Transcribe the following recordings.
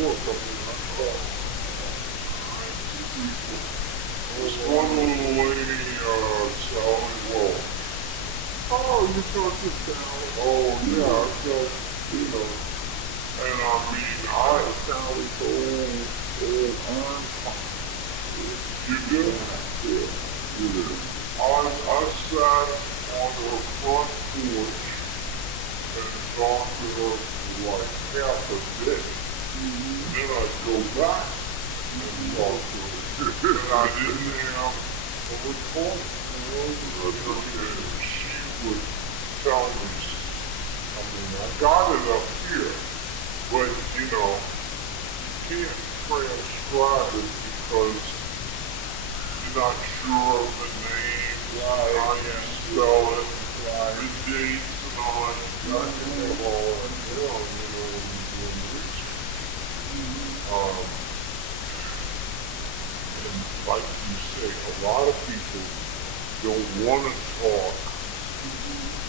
This one little lady, Sally, well, oh, you got this down. Oh, yeah, I got, you know. And I mean, Sally's old iron pot. You do? Yeah. I sat on her front porch and talked to her for like half a day. Then I'd go back and talk to her. And I didn't have a recording. And she would tell me, I mean, I got it up here, but you know, you can't transcribe it because you're not sure of the name, how you spell it, the dates and all that. You got to have all that down, you know, when you're doing research. And like you say, a lot of people don't want to talk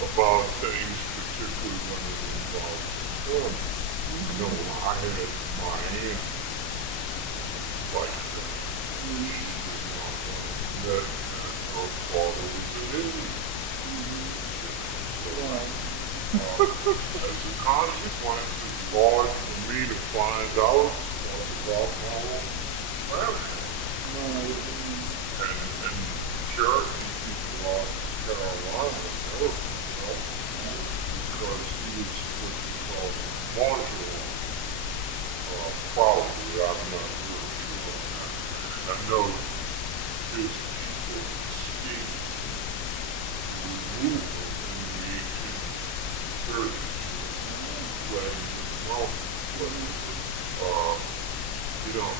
about things, particularly when it involves them. You know, I had my aunt like that. That her father was an Indian. As a consequence, it's hard for me to find out about my own family. And Cherokee people out in Carolina know, you know, because he was what you call marginal, probably, I'm not really sure on that. I know his people escaped removal in the 1830s, when Rome, you know,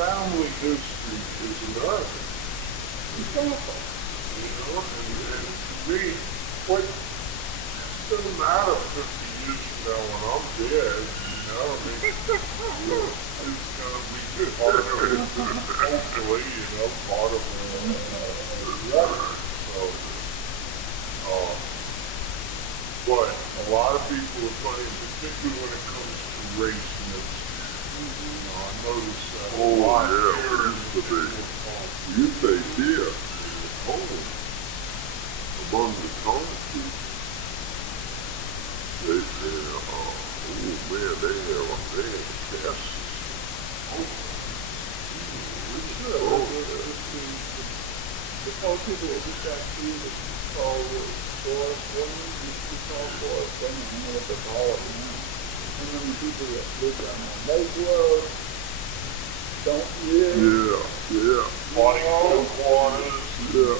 family history is American. It's awful. You know, and to me, what doesn't matter 50 years from now when I'm dead, you know, I mean, it's gonna be part of it, hopefully, you know, part of the record. So, but a lot of people are funny, particularly when it comes to race mix. I noticed that a lot here. You say here, in the home, among the country, they have cast. The whole people that just got through the call forest women, used to call forest women, I don't know what they call it now. And then the people that live down on Lake Road, don't live. Yeah. Body waters. Yeah.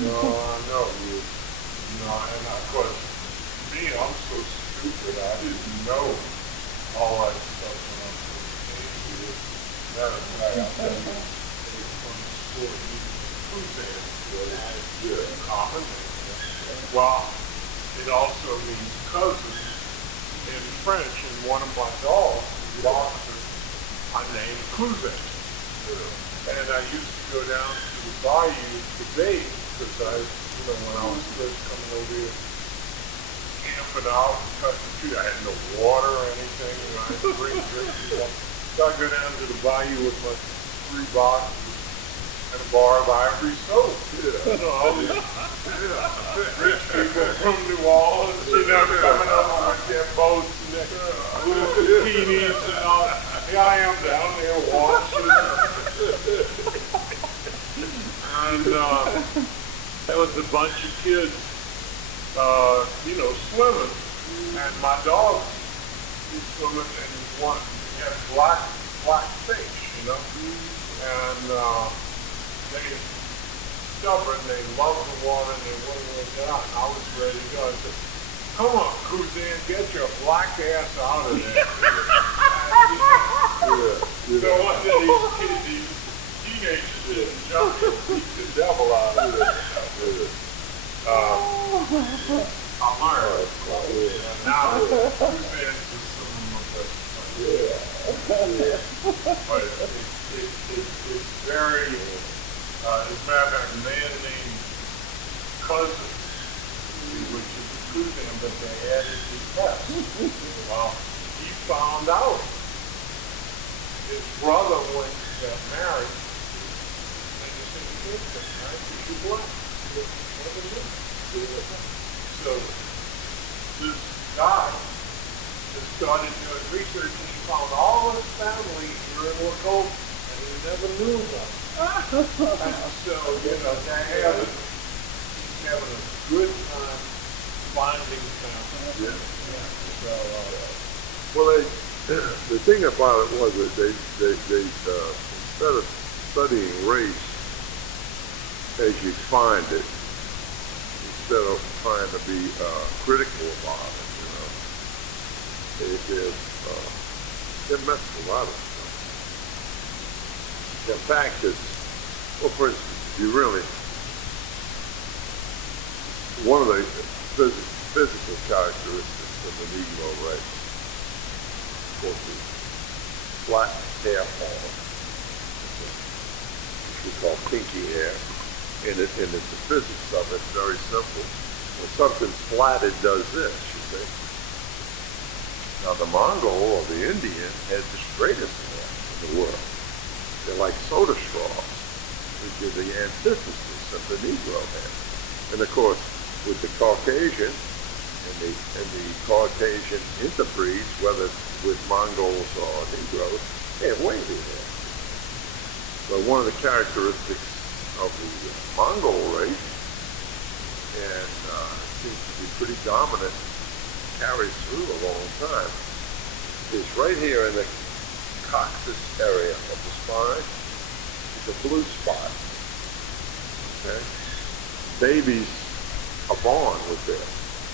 No, I know. No, and of course, me, I'm so stupid, I didn't know all that stuff when I first came here. Matter of fact, I'll tell you a funny story. Cruzan is common. Well, it also means cousin in French, and one of my dogs, Boxer, I named Cruzan. And I used to go down to the bayou to bathe, because when I was first coming over here, camping out and cutting the tree, I had no water or anything, and I had to bring drinks. So I'd go down to the bayou with my 3 boxes and a bar of ivory soap. All these rich people from New Orleans, coming up with their boats and their little bikinis and all. Here I am down there watching. And there was a bunch of kids, swimming. And my dog was swimming, and he had black fish, And they stubborn, they love the water, and they wouldn't let it out. And I was ready to go. I said, come on, Cruzan, get your black ass out of there. So one day these teenagers didn't jump and beat the devil out of it. I'm iron. And now Cruzan's just some of my best friends. But it's very... as a matter of fact, a man named Cousin is but they added the S. Well, he found out his brother went to get married, and he said, you can't get married, you're black. Never knew. So this guy just started doing research, and he found all his family were in Lacombe, and he never knew them. And so, they're having a good time finding family. Yeah. So, Well, the thing about it was that they instead of studying race as you find it, instead of trying to be critical about it, they messed with a lot of stuff. In fact, well, for instance, you really, one of the physical characteristics of the Negro race, of course, is flat hair form, which we call pinky hair, and the physics of it is very simple. When something's flat, it does this, you see. Now, the Mongol or the Indian has the straightest hair in the world. They're like soda straws, which is the antithesis of the Negro hair. And of course, with the Caucasian and the Caucasian interbreeds, whether with Mongols or Negroes, they have wavy hair. But one of the characteristics of the Mongol race, and seems to be pretty dominant, carries through a long time, is right here in the coccyx area of the spine. It's a blue spot. Okay? Babies are born with this.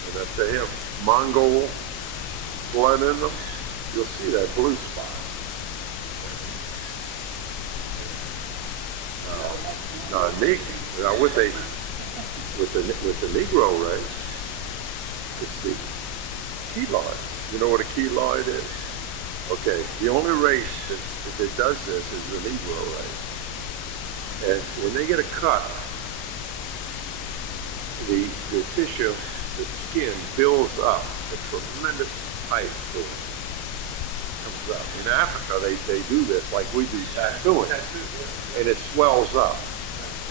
And if they have Mongol blood in them, you'll see that blue spot. Now with the Negro race, it's the keloid. You know what a keloid is? Okay, the only race that does this is the Negro race. And when they get a cut, the tissue, the skin builds up a tremendous height to it. Comes up. In Africa, they do this like we do tattooing, and it swells up,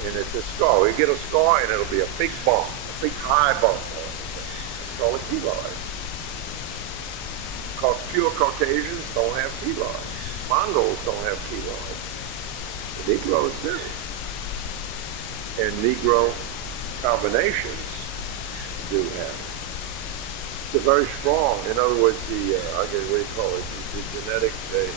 and it's a scar. You get a scar, and it'll be a big bump, a big high bump. It's called a keloid. Pure Caucasians don't have keloids. Mongols don't have keloids. The Negroes do. And Negro combinations do have it. They're very strong. In other words, what do you call it? The genetic, I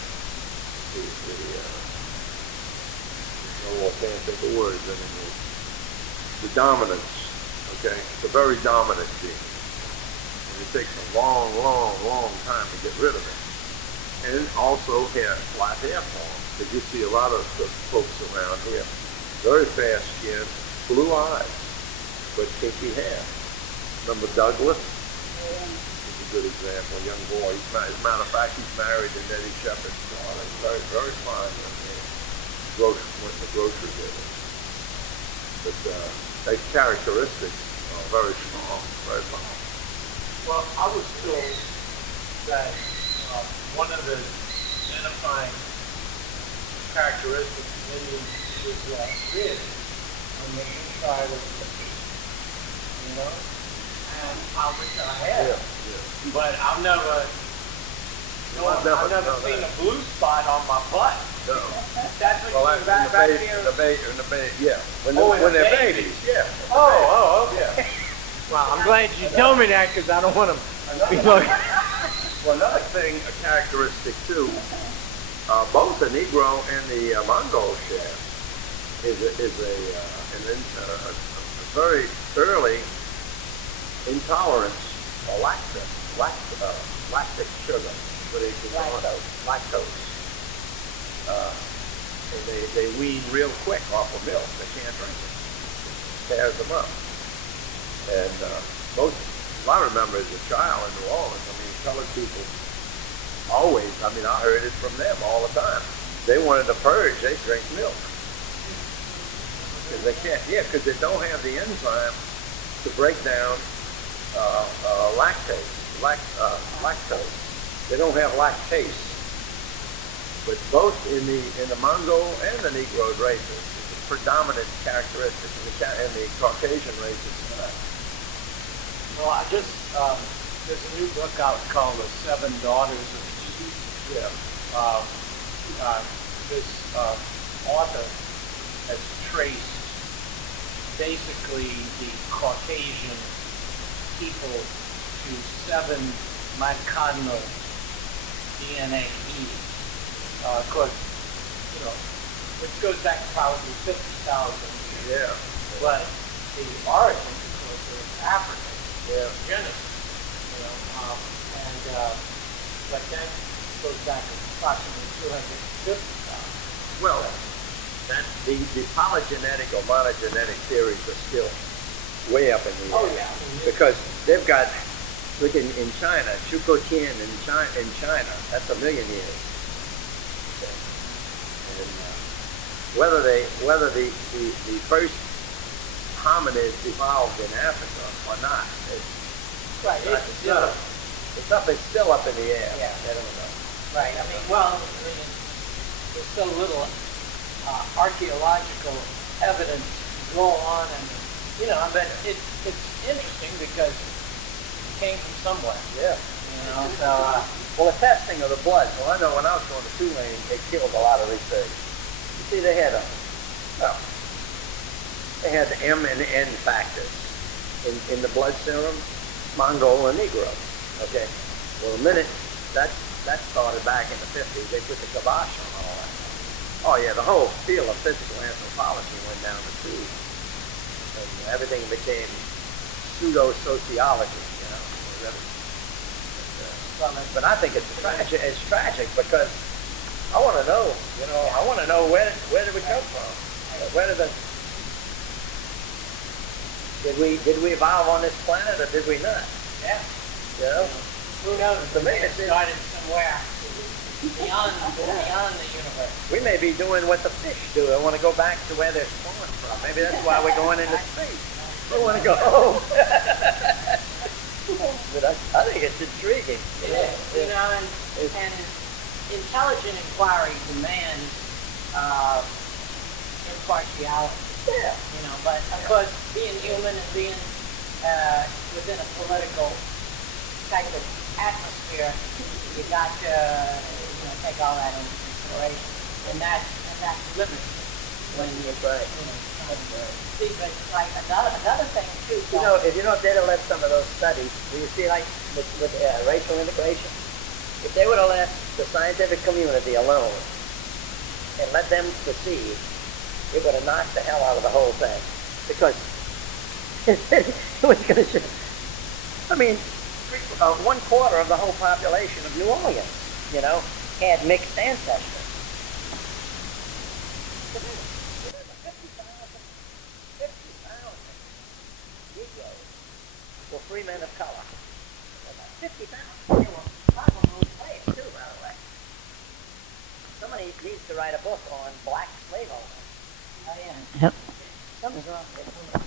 can't think of words anymore. The dominance, okay? It's a very dominant gene. And it takes a long, long, long time to get rid of it. And also flat hair form. Because you see a lot of the folks around here, very fast skin, blue eyes, but pinky hair. Remember Douglas? He's a good example, a young boy. As a matter of fact, he's married to Nettie Shepherd's daughter. Very, very fine young man. Went to the grocery business. But those characteristics are very strong, very powerful. Well, I was told that one of the identifying characteristics maybe is ridge on the inside of the feet, and I wish I had, but I've never seen a blue spot on my butt. No. That's what you back here. In the baby, yeah. When they're babies, yeah. Okay. Well, I'm glad you told me that because I don't want to be looking. Well, another thing, a characteristic too, both the Negro and the Mongol share is a very early intolerance of lactic sugar, what they call lactose. And they wean real quick off of milk. They can't drink it. Tears them up. And I remember as a child in New Orleans, colored people always, I heard it from them all the time. They wanted to purge, they drink milk. Because they can't, because they don't have the enzyme to break down lactose. They don't have lactase. But both in the Mongol and the Negroid races, it's a predominant characteristic in the Caucasian races. Well, there's a new book out called The Seven Daughters of Eve. Yeah. This author has traced basically the Caucasian people to 7 mitochondrial DNA E's. Of course, it goes back probably 50,000 years. Yeah. But the origin, of course, is African. Yeah. Genesis. But that goes back approximately 250,000. Well, the polygenetic or monogenetic theories are still way up in the air. Oh yeah. Because they've got, look in China, Chukotian in China, that's 1 million years. And whether the first hominids evolved in Africa or not, it's still up in the air. Yeah. I don't know. Right. There's so little archaeological evidence to go on, and but it's interesting because it came from somewhere. Yeah. So. Well, the testing of the blood. Well, I know when I was going to Tulane, they killed a lot of research. You see, they had M and N factors in the blood serum, Mongol and Negro. Okay. Well, the minute that started back in the 50s, they put the kibosh on all that. Oh yeah, the whole field of physical anthropology went down the tube, and everything became pseudo-sociology. But I think it's tragic because I want to know, where did we come from? Did we evolve on this planet or did we not? Yeah. Who knows? To me, it started somewhere beyond the universe. We may be doing what the fish do. I want to go back to where they're spawned from. Maybe that's why we're going into space. We want to go home. But I think it's intriguing. It is, and intelligent inquiry demands impartiality. Yeah. But of course, being human and being within a political type of atmosphere, you got to take all that into consideration, and that's limited when you See, but like another thing too. If they'd have left some of those studies, do you see like with racial integration, if they would have left the scientific community alone and let them proceed, it would have knocked the hell out of the whole thing. Because it was going to show. I mean, 1/4 of the whole population of New Orleans, had mixed ancestors. Well, free men of color. 50,000. They were probably slaves too, by the way. Somebody needs to write a book on black slaveholders. Oh yeah. Yep. Something's wrong with it.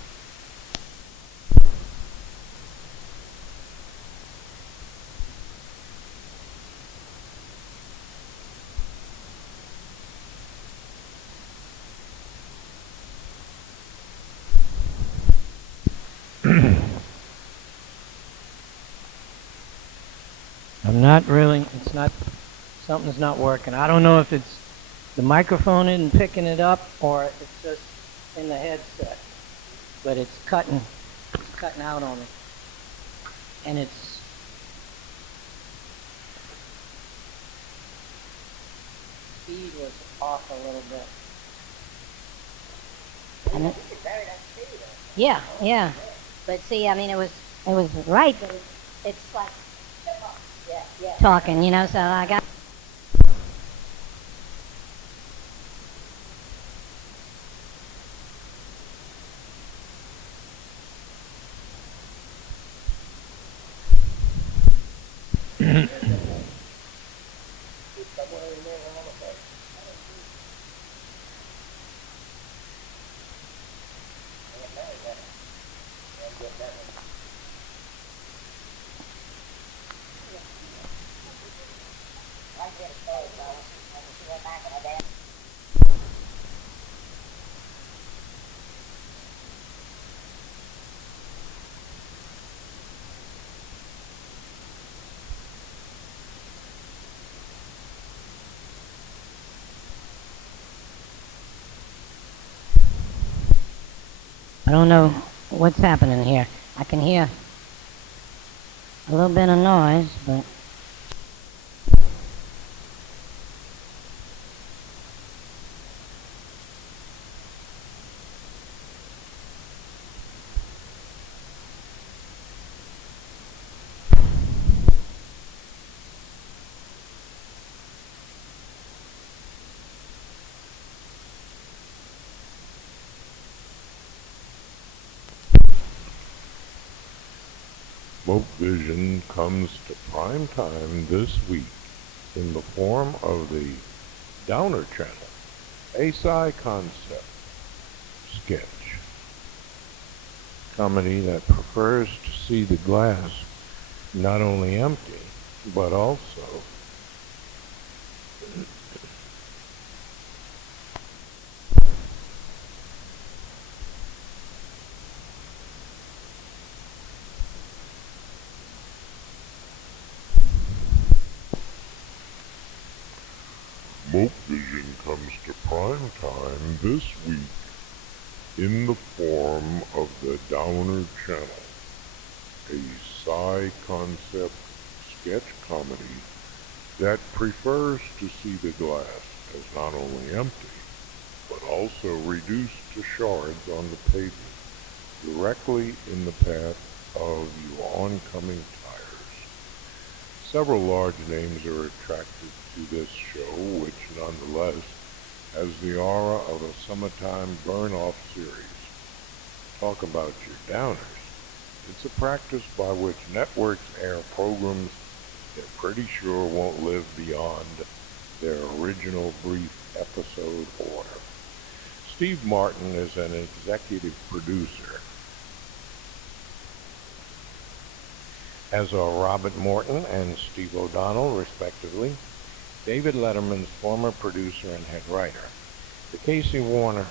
Something's not working. I don't know if it's the microphone isn't picking it up or it's just in the headset, but it's cutting out on me. And speed was off a little bit. Yeah. But see, I mean, it was right. It's like talking, so I got. don't know what's happening here. I can hear a little bit of noise, but Smoke Vision comes to prime time this week in the form of the Downer Channel, a sci concept sketch comedy that prefers to see the glass not only empty, but also Smoke Vision comes to prime time this week in the form of the Downer Channel, a sci-concept sketch comedy that prefers to see the glass as not only empty, but also reduced to shards on the pavement, directly in the path of your oncoming tires. Several large names are attracted to this show, which nonetheless has the aura of a summertime burn-off series. Talk about your downers. It's a practice by which networks air programs they're pretty sure won't live beyond their original brief episode order. Steve Martin is an executive producer, as are Robert Morton and Steve O'Donnell, respectively, David Letterman's former producer and head writer. The Casey Warner